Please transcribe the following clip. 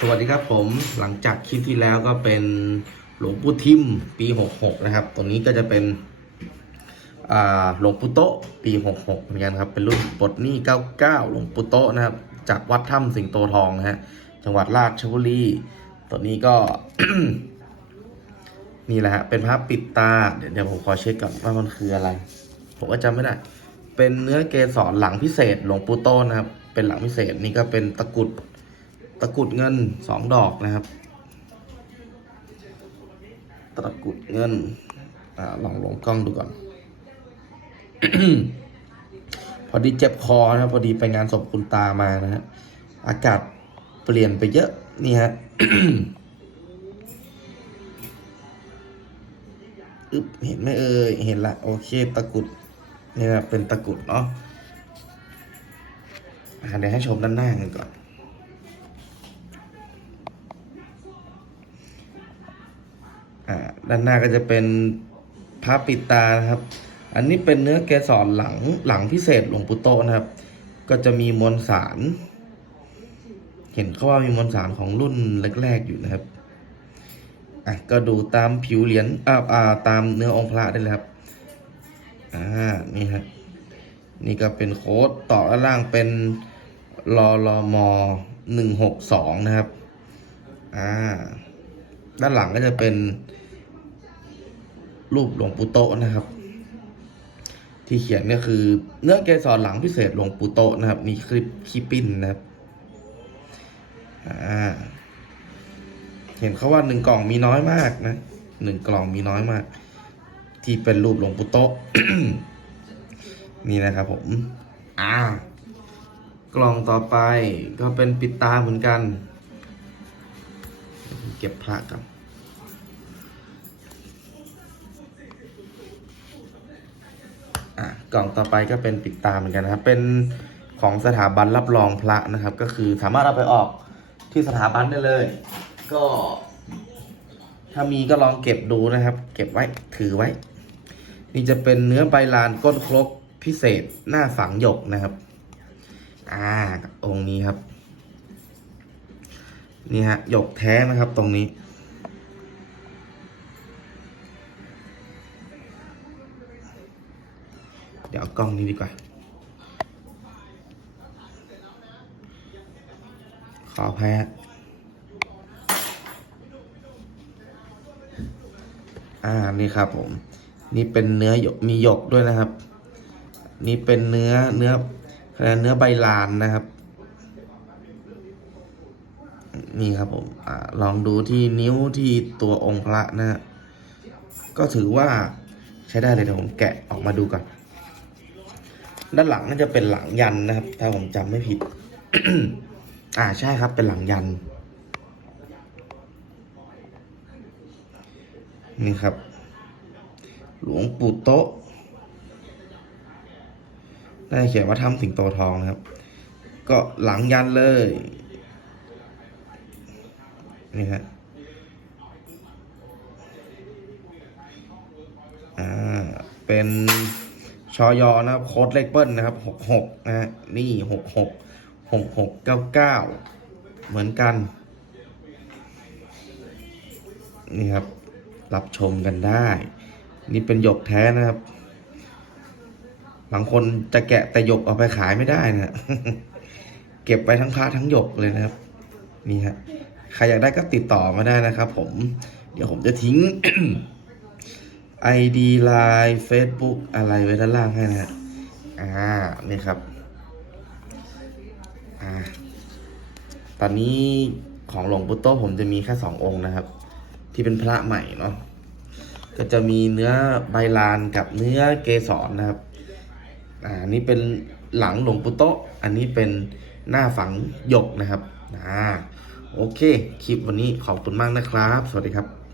สวัสดีครับผมหลังจากคลิปที่แล้วก็เป็นหลวงปู่ทิมปี 66 นะครับ ตัวนี้ก็จะเป็นหลวงปู่โตปี 66 เหมือนกันครับ เป็นรุ่นปดหนี้ 99 หลวงปู่โตนะครับ จากวัดถ้ำสิงโตทองนะฮะจังหวัดราชบุรีตัวนี้ก็ นี่แหละฮะเป็นพระปิดตาเดี๋ยวเดี๋ยวผมขอเช็คก่อนว่ามันคืออะไร ผมก็จำไม่ได้ เป็นเนื้อเกสรหลังพิเศษหลวงปู่โตนะครับ เป็นหลังพิเศษนี่ก็เป็นตะกรุด ตะกุดเงินสองดอกนะครับ ตะกุดเงินอลองลงกล้องดูก่อน พอดีเจ็บคอนะครับ พอดีไปงานศพคุณตามานะฮะอากาศเปลี่ยนไปเยอะนี่ฮะอึบเห็นไหมเอ่ยเห็นละโอเคตะกุดเนี่ยนะเป็นตะกุดเนาะอ่าเดี๋ยวให้ชมด้านหน้ากันก่อน อ่าด้านหน้าก็จะเป็นพระปิดตานะครับ อันนี้เป็นเนื้อเกสรหลังหลังพิเศษหลวงปู่โตนะครับ ก็จะมีมวลสาร เห็นเขาว่ามีมวลสารของรุ่นแรกๆอยู่นะครับอะก็ดูตามผิวเหรียญอ่าอ่าตามเนื้อองค์พระได้เลยครับอ่านี่ฮะนี่ก็เป็นโค้ดต่อด้านล่างเป็นรอรอมหนึ่งหกสองนะครับ อ่า ด้านหลังก็จะเป็น รูปหลวงปู่โตนะครับ ที่เขียนก็คือ เนื้อเกสรหลังพิเศษหลวงปู่โตนะครับ มีคลิปคีปิ้นนะครับเห็นเขาว่าหนึ่งกล่องมีน้อยมากนะหนึ่งกล่องมีน้อยมาก ที่เป็นรูปหลวงปู่โตนี่นะครับผม อ่ากล่องต่อไปก็เป็นปิดตาเหมือนกัน เก็บพระกันอะกล่องต่อไปก็เป็นปิดตาเหมือนกันนะครับ เป็นของสถาบันรับรองพระนะครับ ก็คือสามารถเอาไปออกที่สถาบันได้เลย ก็ ถ้ามีก็ลองเก็บดูนะครับ เก็บไว้ถือไว้ นี่จะเป็นเนื้อใบลานก้นครกพิเศษหน้าฝังหยกนะครับ อ่าองค์นี้ครับ นี่ฮะหยกแท้นะครับตรงนี้ เดี๋ยวเอากล้องนี้ดีกว่า ขอแพ้อ่านี่ครับผม นี่เป็นเนื้อหยกมีหยกด้วยนะครับ นี่เป็นเนื้อเนื้อเนื้อใบลานนะครับ นี่ครับผมอลองดูที่นิ้วที่ตัวองค์พระนะฮะก็ถือว่าใช้ได้เลยเดี๋ยวผมแกะออกมาดูก่อนด้านหลังน่าจะเป็นหลังยันนะครับ ถ้าผมจำไม่ผิด อ่าใช่ครับ เป็นหลังยัน นี่ครับ หลวงปู่โตะน่าจะเขียนว่าถ้ำสิงโตทองนะครับ ก็หลังยันเลย นี่ฮะอ่าเป็นชอยอนะครับโค้ดเลขเบิ้ลนะครับหกหกนะฮะนี่หกหกหกหกเก้าเก้าเหมือนกัน นี่ครับ รับชมกันได้ นี่เป็นหยกแท้นะครับ บางคนจะแกะแต่หยกเอาไปขายไม่ได้นะ เก็บไปทั้งพระทั้งหยกเลยนะครับ นี่ฮะ ใครอยากได้ก็ติดต่อมาได้นะครับผม เดี๋ยวผมจะทิ้ง ID Line Facebook อะไรไว้ด้านล่างให้นะฮะอ่านี่ครับอ่าตอนนี้ของหลวงปู่โตผมจะมีแค่สององค์นะครับ ที่เป็นพระใหม่เนาะก็จะมีเนื้อใบลานกับเนื้อเกสรนะครับ อ่านี่เป็นหลังหลวงปู่โตอันนี้เป็นหน้าฝังหยกนะครับ อ่า โอเค คลิปวันนี้ขอบคุณมากนะครับ สวัสดีครับ